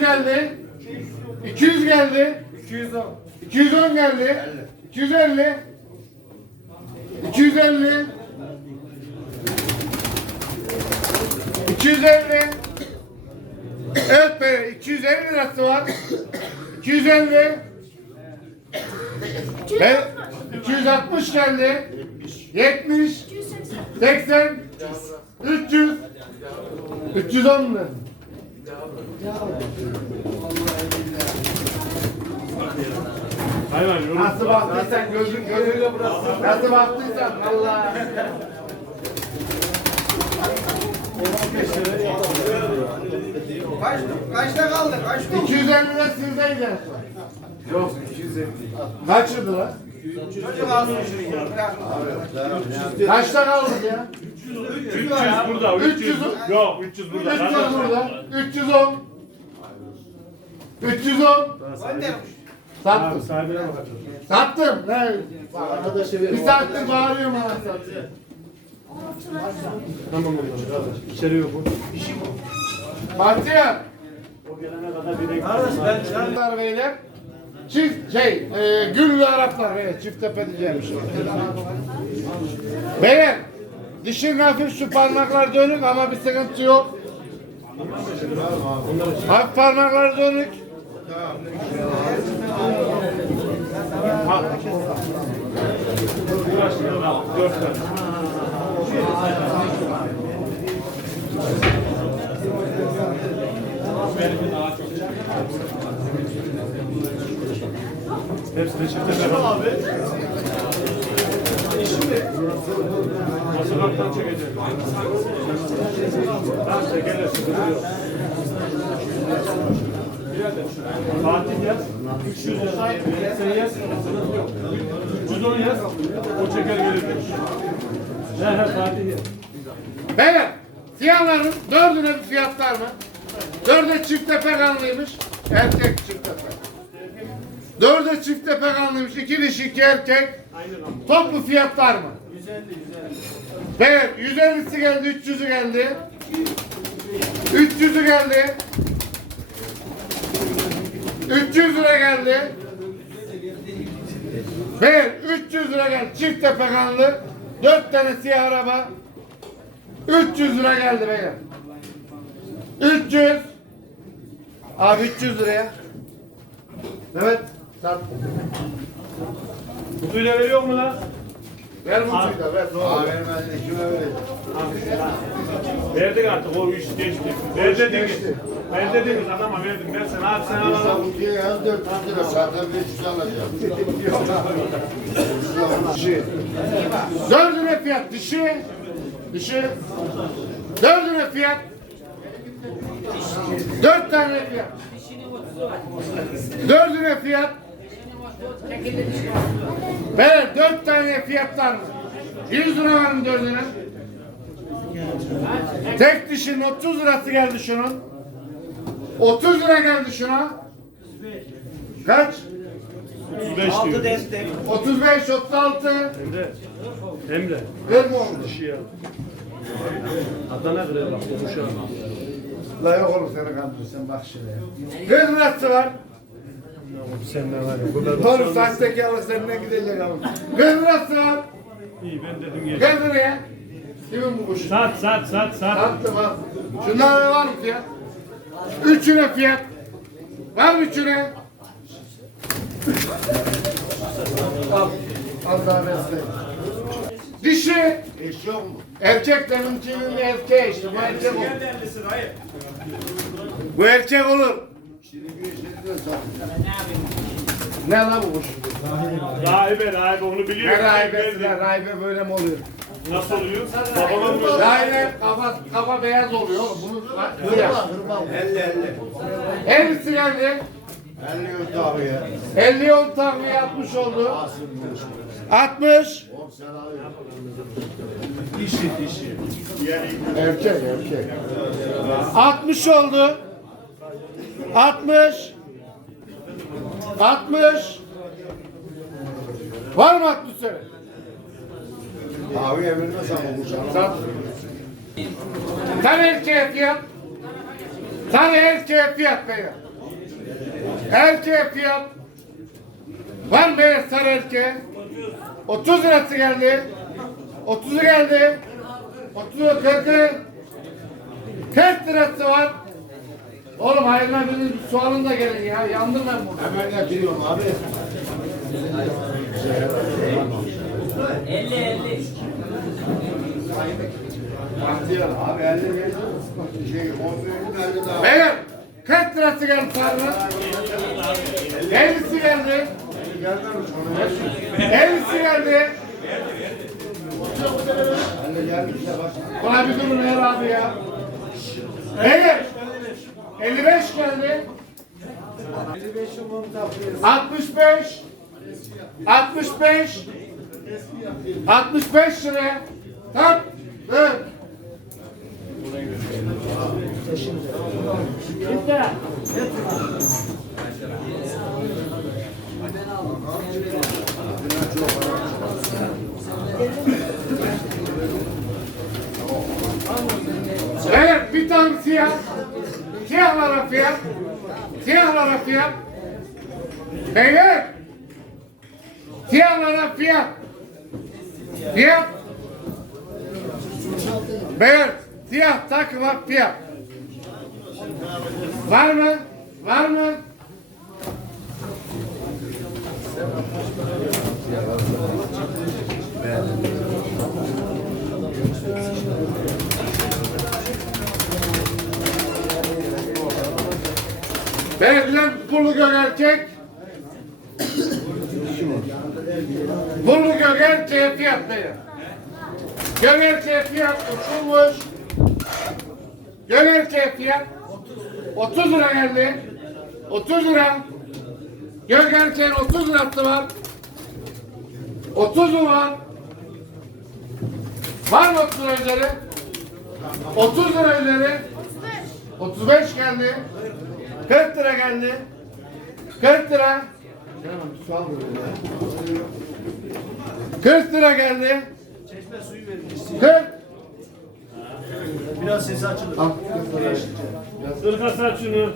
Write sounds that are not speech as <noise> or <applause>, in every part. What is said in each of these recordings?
geldi. 200 geldi. 210. 210 geldi. 250. 250. 250. Evet be 250 lirası var. 250. Ve 260 geldi. 70. 80. 300. 310 lira. Hayvan yorum. Nasıl baktıysan gözün gözüyle burası. Nasıl baktıysan Allah. Kaç, kaçta kaldı? Kaçta? 250 lira sizdeydi en son. Yok 250. Kaçırdı lan? Çocuk alsın şunu. Bırak. Kaçta kaldı ya? 300 burada. 300. 300. Yok 300 burada. 300 Kardeşim. burada. 310. 310. Göndermiş. Sattım. Sahibine bakacağız. Sattım. Ne? Bir saattir bağırıyorum anasını. Tamam oğlum. İçeri yok. Bahtiyar. O gelene kadar bir renk. Araplar beyler. Çift şey, e, güllü Araplar beyler. Çift tepe diyeceğim. Beyler, dişin hafif şu parmaklar dönük ama bir sıkıntı yok. Hafif parmaklar dönük. Dört tane. Hepsini çifte ver abi. Masakattan çekeceğim. Tamam çekerler sıkıntı yok. Fatih yaz. 300 yaz. Sen yaz. 310 yaz. O çeker gelir. He he Fatih yaz. Beyler, siyahların dördüne bir fiyatlar mı? Dörde çift tepe kanlıymış. Erkek çift tepe. Dörde çift tepe kanlıymış. iki dişi iki erkek. Toplu fiyatlar mı? 150 150. Evet 150'si geldi 300'ü geldi. 300'ü geldi. 300 lira geldi. Evet 300 lira geldi. Çift tepe kanlı. 4 tane siyah araba. 300 lira geldi beyler. 300. Abi 300 liraya. Evet. Sat. Kutuyla veriyor mu lan? Ver bu çocuklar ver. Ne olur. vermedi. Kime verecek? Verdik artık o iş geçti. Ver dediniz. Ver dediniz adama verdim. Versen abi sen al al. Kutuya yaz 400 lira. Zaten 500 alacağım. Dişi. Dördüne fiyat dişi. Dişi. Dördüne fiyat. Dört tane fiyat. Dördüne fiyat. Böyle dört tane fiyatlar mı? 100 lira var mı dördüne? Tek dişinin 30 lirası geldi şunun. 30 lira geldi şuna. Kaç? 35 diyor. 35, 36. Emre. Emre. Ver mi oğlum? Dişi ya. Adana kırıyor bak. Konuşalım. La yok oğlum seni kandırırsın bak şuraya. 100 lirası var. Senden var ya. Bu kadar. Doğru sahtekarlık senden gidecek ama. 100 lirası var. İyi ben dedim. Gel buraya. Kimin bu kuş? Sat sat sat sat. Attım al. Şunlara var mı fiyat? Üçüne fiyat. Var mı üçüne? Al. Al daha besle. Dişi. Eş yok mu? Erkek deminkinin erkeği işte. Bu erkek olur. Bu erkek olur. Ne lan bu kuş? Rahibe rahibe onu biliyor. Ne rahibesi lan? Rahibe böyle mi oluyor? Nasıl oluyor? Babamın böyle. Rahibe kafa, kafa beyaz oluyor. Bunu bu ya. 50 50. Elbisi geldi. 50 yok abi ya. 50 10 takviye 60 oldu. Asıl bu iş. 60. 10 sene alıyor. Dişi dişi. Erkek erkek. 60 oldu. 60. 60. Var mı 60 sene? Abi emirmez ama bu canım. Sat. Tam erkeğe fiyat. Sarı erkeğe fiyat beyler. Erkeğe fiyat. Var mı sarı erkeğe? 30 lirası geldi. 30'u geldi. 30'u 40'ı 40 lirası var. Oğlum hayırlar biriniz bir soğanın da gelin ya. Yandım ben burada. Hemen getiriyorum abi. 50 50. Başlayalım abi 50 verir. Şey 10 verir 50 daha. Beyler 40 lirası geldi sarının. 50'si geldi. Gelmemiş onu. 50'si geldi. 50 bak. Bana bir durun Er abi ya. Beyler 55 geldi. 55'i bunu tapıyoruz. 65 65 65 liraya tak dur. Evet bir tane siyah. Siyahlara fiyat. Siyahlara fiyat. Beyler. Siyahlara fiyat. Fiyat. Beyler siyah takıma fiyat. Var mı? Var mı? Verilen pulu gök erkek. Pulu gök erkeğe fiyat uçulmuş. Gök erkeğe fiyat 30 lira geldi. 30 lira. Gök erkeğin 30 lirası var. 30 mu var? Var mı 30 lira üzeri? 30 lira üzeri. 35 geldi. 40 lira geldi. 40 lira. 40 lira geldi. Çeşme suyu verin. 40. Biraz sesi açılır. Al. Irka saç şunu.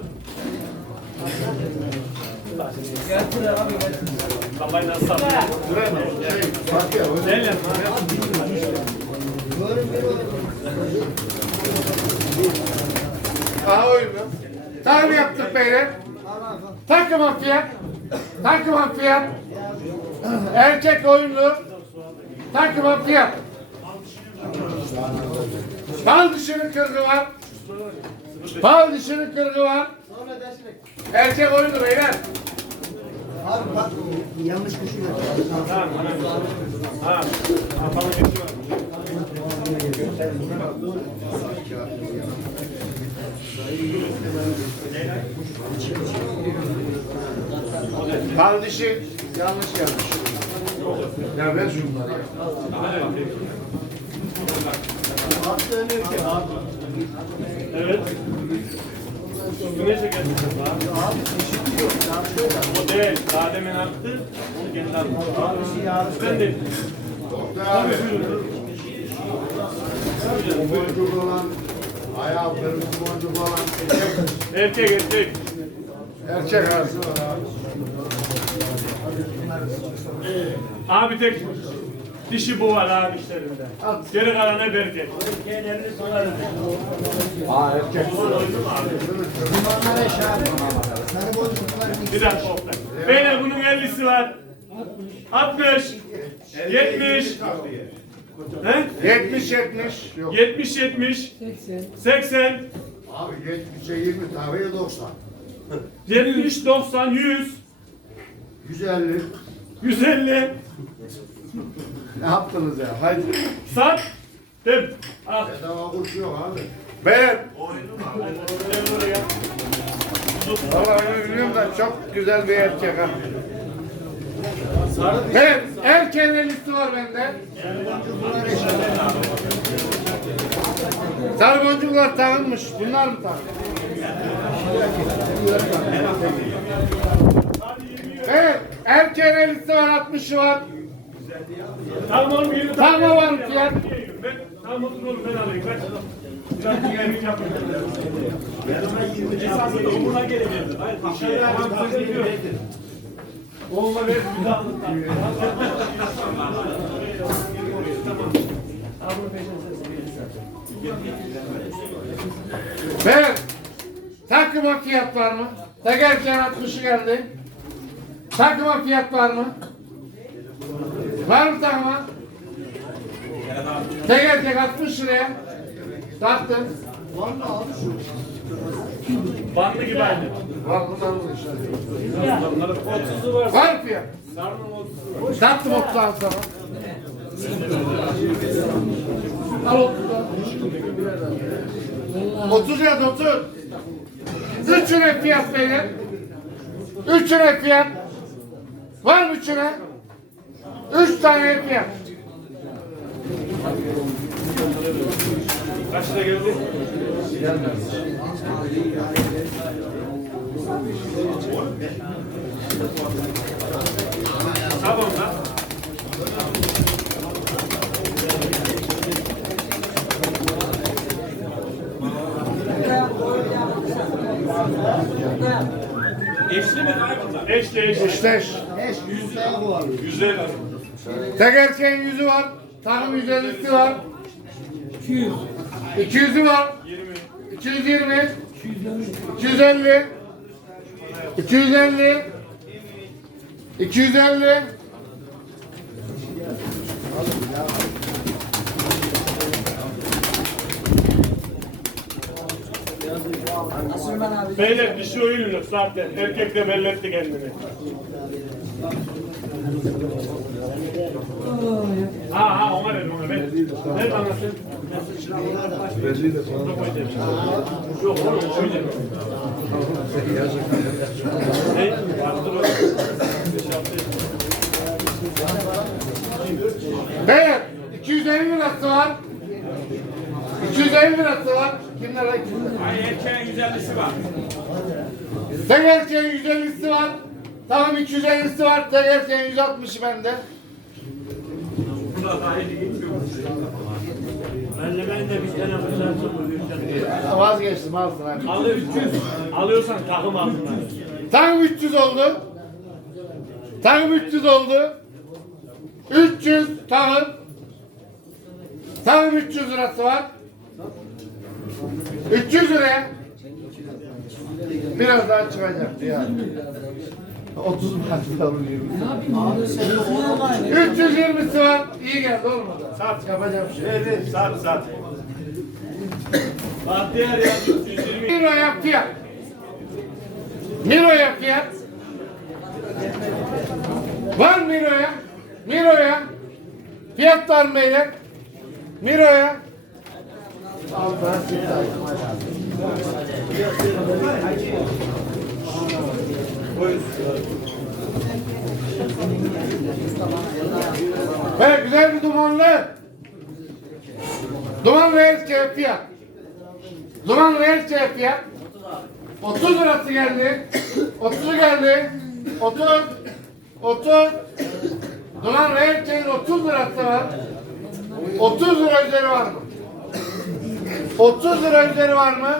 Kafayı nasıl satıyor? Gel yapma. Aha oyunu. Tamam yaptık beyler. Takıma fiyat. Takıma fiyat. Erkek oyunu. Takıma fiyat. Bal dişinin kırgı var. Bal dişinin kırgı var. Erkek oyunu beyler. Tamam. Ha. Kafamı geçiyor. Bal dişi yanlış gelmiş. Ya ver şunları. Evet. Üstüne çekelim. O değil. Daha demin attı. Onu kendi attı. Ben de. Abi. Bu boncuk olan, ayağı kırmızı boncuk olan Erkek erkek. Erkek abi. Abi tek dişi bu var abi işlerinde. Geri kalan hep erkek. Aa erkek. Bir dakika Oktay. Beyler bunun 50'si var. 60. 70. He? 70 70. Yok. 70 70. 80. Abi 70'e 20 tabiye 90. 70 90 100 150. 150 Ne yaptınız ya? Haydi. sat dem. Al. Bedava kuş yok abi. Gel buraya. Vallahi onu biliyorum da çok güzel bir erkek ha. Evet, erkeğin elisi var bende. Sarı boncuklar takılmış. Bunlar mı takılmış? Evet, erkeğin elisi var, 60'ı var. Tamam yürü. Tamam oğlum, fiyat. Ben tamam oğlum ben alayım. Ben. Biraz dinamik yapın. Esasında omurla gelebilirdi. Hayır, dışarıda hamsız ediyor. Oğluna ver. Evet. Takıma fiyat var mı? Tekerken 60'ı geldi. Takıma fiyat var mı? Var mı takıma? Tekerken 60 liraya. Taktın. Bandı gibi aynı. Var bu işte. Onların 30'u var. Var mı fiyat? Sarının 30'u var. Taktım 30'dan sana. Al 30'dan. 30 yaz 30. Üçüne fiyat beyler. Üçüne fiyat. Var mı üçüne? Üç tane fiyat. Kaç lira geldi? Tamam lan. Eşli mi bunlar? Eşli eşli. İşte Güzel. tek erkeğin yüzü var. Takım 150'si var. 200. 200'ü var. 20. 220. 250. 250. 250. Beyler dişi oyun yok zaten. Erkek de belli etti kendini. Ha sen. Beyler 250 lirası var. 250 lirası var. 200 lira? Ay erkeğin güzellisi var. Tek erkeğin 150'si var. Tamam 250'si var. Tek erkeğin 160'ı bende. Burada daha iyi gitmiyor. Ben de ben de bir tane fırsat sokuyorum. Vazgeçtim alsın hadi. Al 300. Alıyorsan takım altına. Tam 300 oldu. Tam 300 oldu. 300 tamam. Tam 300 lirası var. 300 liraya. Biraz daha çıkacak yani. 30 başta alıyorum. 320'si var. İyi geldi oğlum o da. Sat yapacağım şey. Evet, sat sat. Bahtiyar ya 320. Miro'ya fiyat. Miro'ya fiyat. Var Miro'ya? Miro'ya. Fiyat var mı beyler? Miro'ya. Al ben Evet güzel bir dumanlı. Dumanlı erkeğe fiyat. Dumanlı erkeğe fiyat. 30 lirası geldi. 30 geldi. 30. 30. Dumanlı erkeğin 30 lirası var. 30 lira üzeri var mı? 30 lira üzeri var mı?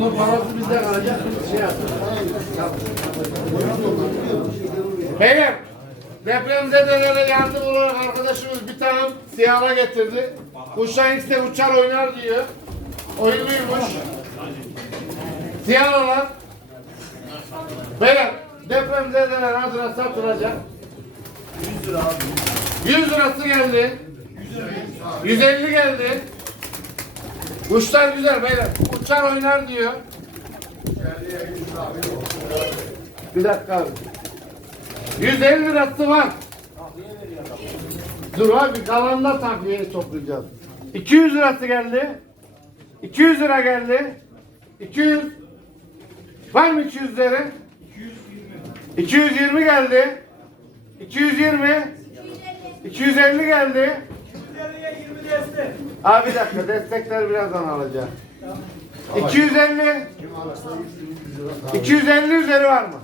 Bunun parası bizde kalacak. Şey. Beyler, depremzedelere yardım olarak arkadaşımız bir tane siyahla getirdi. Kuşlar ise uçar oynar diyor. Oyunluymuş. Siyah olan. Beyler, depremzedeler adına satılacak. 100 lira abi. 100 lirası geldi. 150 geldi. Kuşlar güzel beyler. Uçar oynar diyor. Bir dakika abi. 150 lirası var. Dur abi kalanla takviyeyi toplayacağız. 200 lirası geldi. 200 lira geldi. 200. Var mı 200 lira? 220 geldi. 220. 250 geldi. Abi bir dakika destekleri birazdan alacağım. 250 250 üzeri var mı?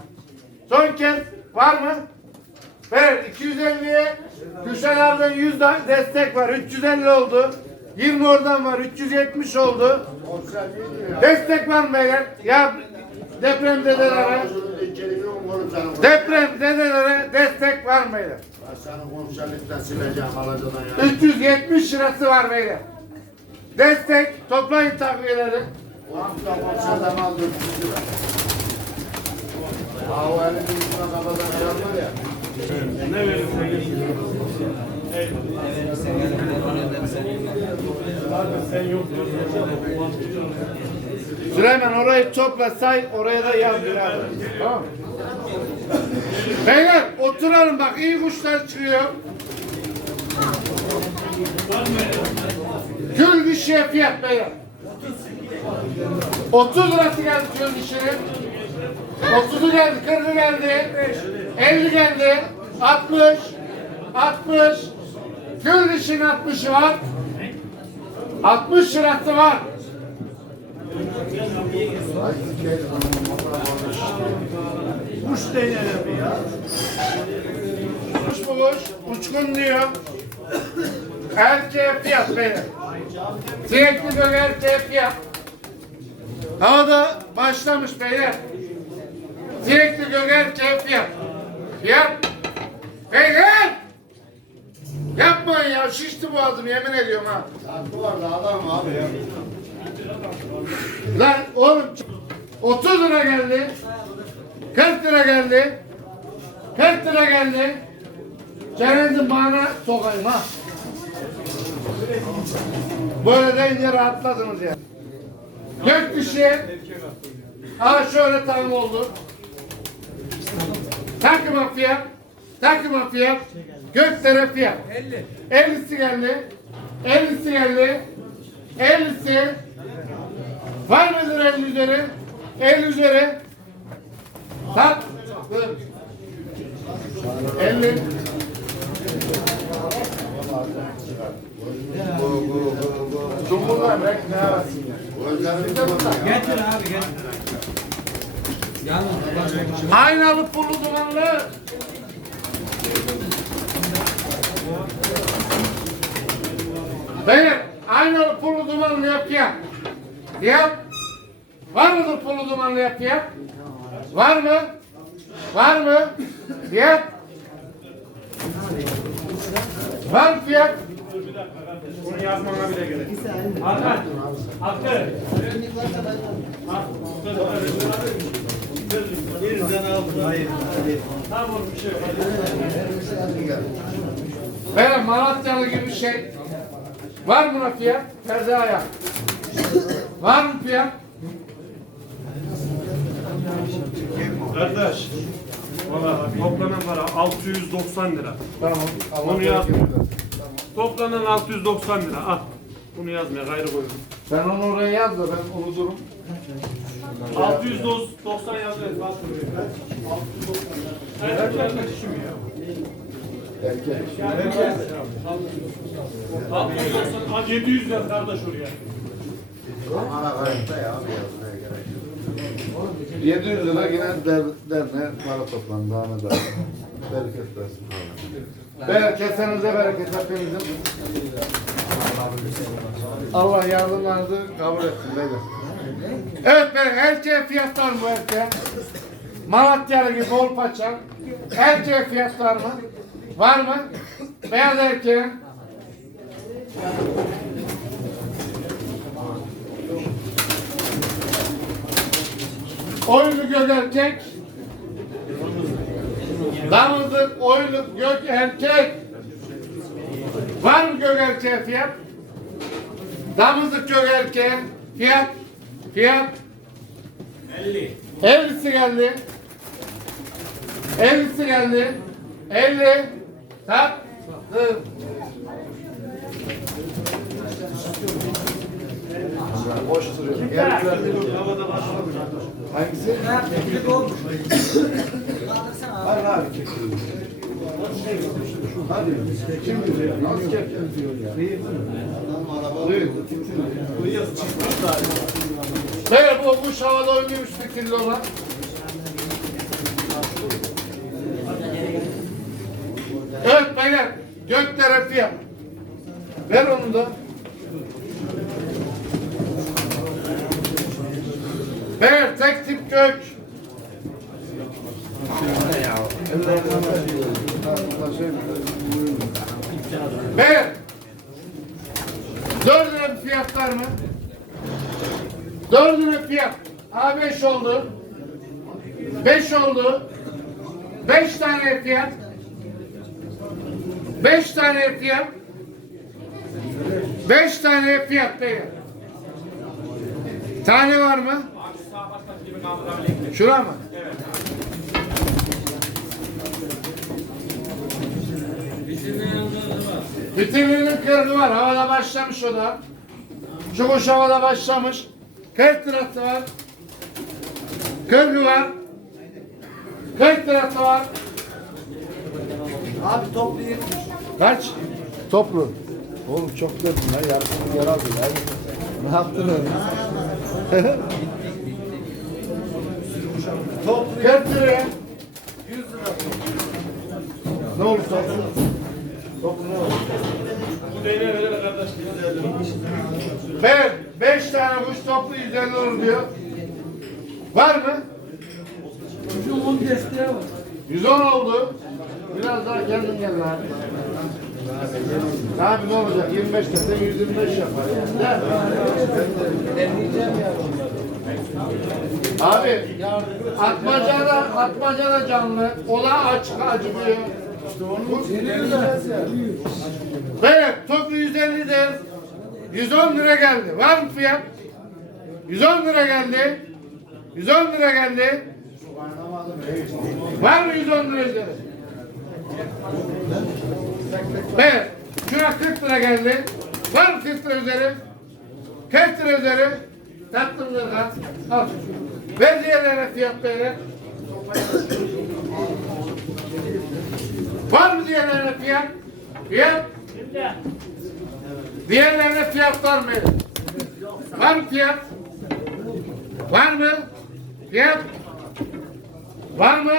Son kez var mı? Ver 250'ye Gülşen abiden 100 da destek var. 350 oldu. 20 oradan var. 370 oldu. Destek var mı beyler? Ya deprem dedelere deprem dedelere destek var mı beyler? Senin komiserlikten sileceğim alacadan ya. 370 lirası var beyler. Destek toplayın takviyeleri. Ortada komiserden aldım. Ha o elini yüzüne kafadan alan var ya. Ne verirsen Süleyman orayı topla say oraya da yaz birader. Tamam mı? Beyler oturalım bak iyi kuşlar çıkıyor. Gül dişiye fiyat beyler. 30 lirası geldi gül dişinin. 30'u geldi, 40'ı geldi. 50 geldi. 60. 60. Gül dişinin 60'ı var. 60 lirası var. Kuş buluş, uçkun diyor. Erkeğe fiyat beyler. Sinekli gök erkeğe fiyat. Havada başlamış beyler. Sinekli gök erkeğe fiyat. Fiyat. Beyler! Yapmayın ya, şişti boğazım yemin ediyorum ha. Hakkı var da adam abi ya. Lan oğlum 30 lira geldi. 40 lira geldi. 40 lira geldi. Çenenizi bana sokayım ha. Böyle deyince rahatladınız ya. Gök dişi. Aa şöyle tam oldu. Takıma fiyat. Takıma fiyat. Göklere fiyat. 50. 50'si geldi. 50'si geldi. 50'si. Var mıdır 50 üzeri? 50 üzeri. Tak. 50. Cumhurlar belki ne arasın ya. Gözlerini kapatın ya. Aynalı pullu dumanlı. Beyler aynalı pullu dumanlı yap ya. Yap. Var mıdır pullu dumanlı yap ya? Var mı? Var mı? Yap. Mı fiyat? Bunu yazmana bile gerek. Hakan. Hakkı. Yeniden aldım. Hayır. Tamam bir şey yok. Beyler Malatyalı gibi şey. Var mı fiyat? Ferdi ayak. Var mı fiyat? Kardeş. Valla toplanan para 690 lira. Tamam. Onu yaz. Toplanan 690 lira. Al. Bunu yazmaya gayrı koydum. Sen onu oraya yaz da ben unuturum. 690 yazıyor. Bak. Erkekler işim ya. Erkek. 690, Aa, 700 yaz kardeş oraya. Kayıtta ya abi. 700 lira yine der, derneğe para toplandı. Ahmet abi. Bereket versin. Beyler kesenize bereket hepinizin. Allah yardımlarınızı kabul etsin beyler. Evet beyler erkeğe fiyatlar mı erkeğe? Malatyalı gibi bol paça. Erkeğe fiyatlar mı? Var mı? Beyaz erkeğe. Oyunu gök erkek. Damızlık, oyunluk, gök erkek. Var mı gök erkeğe fiyat? Damızlık gök erkeğe fiyat. Fiyat. 50. 50'si geldi. 50'si geldi. 50. Tak. Hı. Boş duruyor. Gel Hangisi? Var abi. Beyler bu kuş havada oynuyormuş fikirli olan. Evet beyler. Gökdere fiyat. Ver onu da. Beyler tek tip gök. Beyler. Dört lira bir fiyat var mı? Dört lira fiyat. A beş oldu. Beş oldu. Beş tane fiyat. Beş tane fiyat. Beş tane fiyat beyler. Tane var mı? Şura mı? Bitirinin kırgı var. Havada başlamış o da. Şu kuş havada başlamış. 40 lirası var. Kırgı var. 40 lirası var. Abi toplu 70. Kaç? Toplu. Oğlum çok dedim ya. Yarısını geri aldı ya. Ne yaptın öyle? <laughs> Toplu 40 liraya. 100 lira. Ne olursa olsun. Toplu ne olur? Bu değneğe verin kardeş. Ben 5 tane kuş toplu 150 olur diyor. Var mı? 110 desteği var. 110 oldu. Biraz daha kendin gel abi. Abi ne olacak? 25 desem 125 yapar yani. Mi? Abi atmaca da atmaca da canlı. Ola açık acımıyor. Evet toplu 150 de 110 lira geldi. Var mı fiyat? 110 lira geldi. 110 lira geldi. Var mı 110 lira üzeri? Evet. Şuna 40 lira geldi. Var mı 40 lira üzeri? 40 lira üzeri. Tatlım lira. Al. Ver diğerlerine fiyat beyler. Var mı diğerlerine fiyat? Fiyat? Diğerlerine fiyat var mı? Var mı fiyat? Var mı? Fiyat? Var mı?